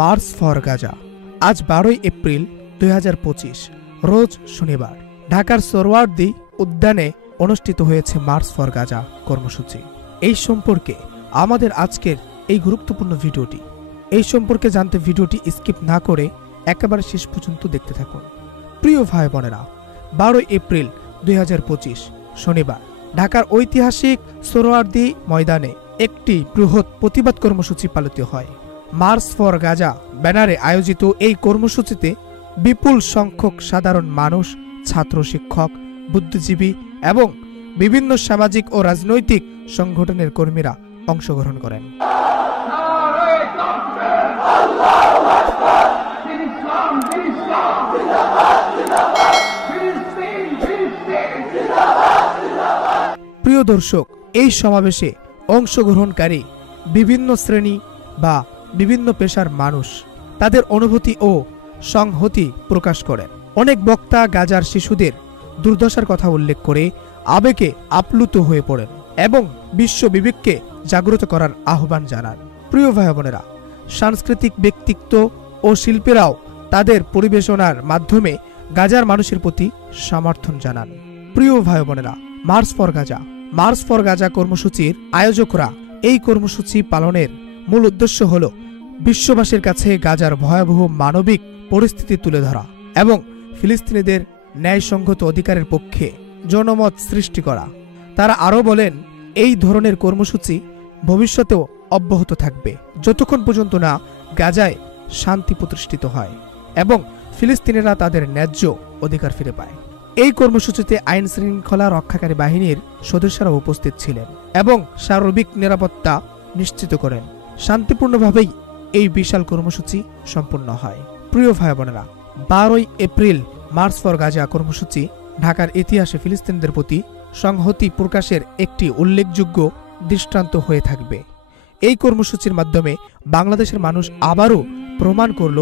March for Gaza. আজ 12 April 2025 রোজ শনিবার ঢাকার সোহরাওয়ার্দী উদ্যানে অনুষ্ঠিত হয়েছে মার্চ ফর গাজা কর্মসূচি। এই সম্পর্কে আমাদের আজকের এই গুরুত্বপূর্ণ ভিডিওটি। এই সম্পর্কে জানতে ভিডিওটি স্কিপ না করে একেবারে শেষ পর্যন্ত দেখতে থাকুন। প্রিয় ভাই বোনেরা, 12 এপ্রিল 2025 শনিবার ঢাকার ঐতিহাসিক সোহরাওয়ার্দী ময়দানে একটি বৃহৎ প্রতিবাদ কর্মসূচি পালিত হয়। মার্চ ফর গাজা ব্যানারে আয়োজিত এই কর্মসূচিতে বিপুল সংখ্যক সাধারণ মানুষ, ছাত্র, শিক্ষক, বুদ্ধিজীবী এবং বিভিন্ন সামাজিক ও রাজনৈতিক সংগঠনের কর্মীরা অংশগ্রহণ করেন। প্রিয় দর্শক, এই সমাবেশে অংশগ্রহণকারী বিভিন্ন শ্রেণী বা বিভিন্ন পেশার মানুষ তাদের অনুভূতি ও সংহতি প্রকাশ করেন। অনেক বক্তা গাজার শিশুদের দুর্দশার কথা উল্লেখ করে আবেগে আপ্লুত হয়ে পড়েন এবং বিশ্ব বিবেককে জাগ্রত করার আহ্বান জানান। প্রিয় ভাই বোনেরা, সাংস্কৃতিক ব্যক্তিত্ব ও শিল্পীরাও তাদের পরিবেশনার মাধ্যমে গাজার মানুষের প্রতি সমর্থন জানান। প্রিয় ভাই বোনেরা, মার্চ ফর গাজা কর্মসূচির আয়োজকরা এই কর্মসূচি পালনের মূল উদ্দেশ্য হল বিশ্ববাসীর কাছে গাজার ভয়াবহ মানবিক পরিস্থিতি তুলে ধরা এবং ফিলিস্তিনিদের ন্যায়সঙ্গত অধিকারের পক্ষে জনমত সৃষ্টি করা। তারা আরও বলেন, এই ধরনের কর্মসূচি ভবিষ্যতেও অব্যাহত থাকবে যতক্ষণ পর্যন্ত না গাজায় শান্তি প্রতিষ্ঠিত হয় এবং ফিলিস্তিনিরা তাদের ন্যায্য অধিকার ফিরে পায়। এই কর্মসূচিতে আইন শৃঙ্খলা রক্ষাকারী বাহিনীর সদস্যরা উপস্থিত ছিলেন এবং সার্বিক নিরাপত্তা নিশ্চিত করেন। শান্তিপূর্ণভাবেই এই বিশাল কর্মসূচি সম্পন্ন হয়। প্রিয় ভাই বোনেরা, 12 এপ্রিল মার্চ ফর গাজা কর্মসূচি ঢাকার ইতিহাসে ফিলিস্তিনিদের প্রতি সংহতি প্রকাশের একটি উল্লেখযোগ্য দৃষ্টান্ত হয়ে থাকবে। এই কর্মসূচির মাধ্যমে বাংলাদেশের মানুষ আবারও প্রমাণ করল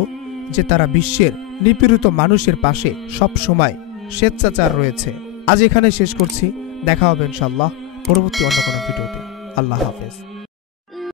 যে তারা বিশ্বের নিপীড়িত মানুষের পাশে সব সময় স্বেচ্ছাচার রয়েছে। আজ এখানে শেষ করছি। দেখা হবে ইনশাআল্লাহ পরবর্তী অন্য কোনো ভিডিওতে। আল্লাহ হাফেজ।